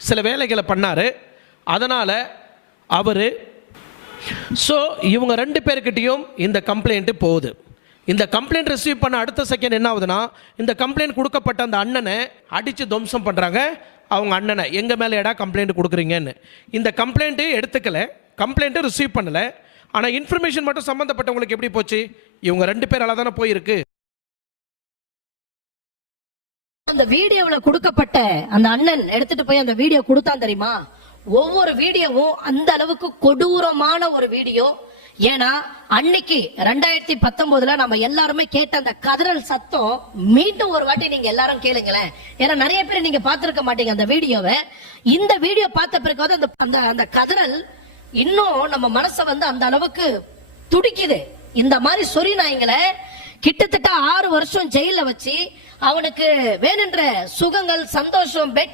சில வேலைகளை பண்ணார். அதனால் அவர் இவங்க 2 பேர்கிட்டையும் இந்த கம்ப்ளைண்ட்டு போகுது. இந்த கம்ப்ளைண்ட் ரிசீவ் பண்ண அடுத்த செகண்ட் என்ன ஆகுதுன்னா, இந்த கம்ப்ளைண்ட் கொடுக்கப்பட்ட அந்த அண்ணனை அடித்து துவம்சம் பண்ணுறாங்க. அவங்க அண்ணனை எங்கள் மேலே ஏடா கம்ப்ளைண்ட் கொடுக்குறீங்கன்னு. இந்த கம்ப்ளைண்ட்டு எடுத்துக்கலை, கம்ப்ளைண்ட்டு ரிசீவ் பண்ணலை. ஆனால் இன்ஃபர்மேஷன் மட்டும் சம்மந்தப்பட்டவங்களுக்கு எப்படி போச்சு? இவங்க 2 பேரால தானே போயிருக்கு. அந்த வீடியோவில் கொடுக்கப்பட்ட அந்த அண்ணன் எடுத்துட்டு போய் அந்த வீடியோ கொடுத்தான் தெரியுமா? ஒவ்வொரு வீடியோவும் அந்த அளவுக்கு கொடூரமான ஒரு வீடியோ. ஏன்னா அன்னைக்கு 2019 நம்ம எல்லாருமே கேட்ட அந்த கதறல் சத்தம் மீண்டும் ஒரு வாட்டி நீங்க எல்லாரும் கேளுங்களேன். ஏன்னா நிறைய பேர் நீங்க பார்த்திருக்க மாட்டீங்க அந்த வீடியோவை. இந்த வீடியோ பார்த்த பிறகு அந்த கதறல் இன்னும் நம்ம மனசை அந்த அளவுக்கு துடிக்குது. இந்த மாதிரி சொறி நாய்களை கிட்டத்தட்ட 6 வருஷம் ஜெயில வச்சு அவனுக்கு வேணுன்ற சுகங்கள், சந்தோஷம், பெட்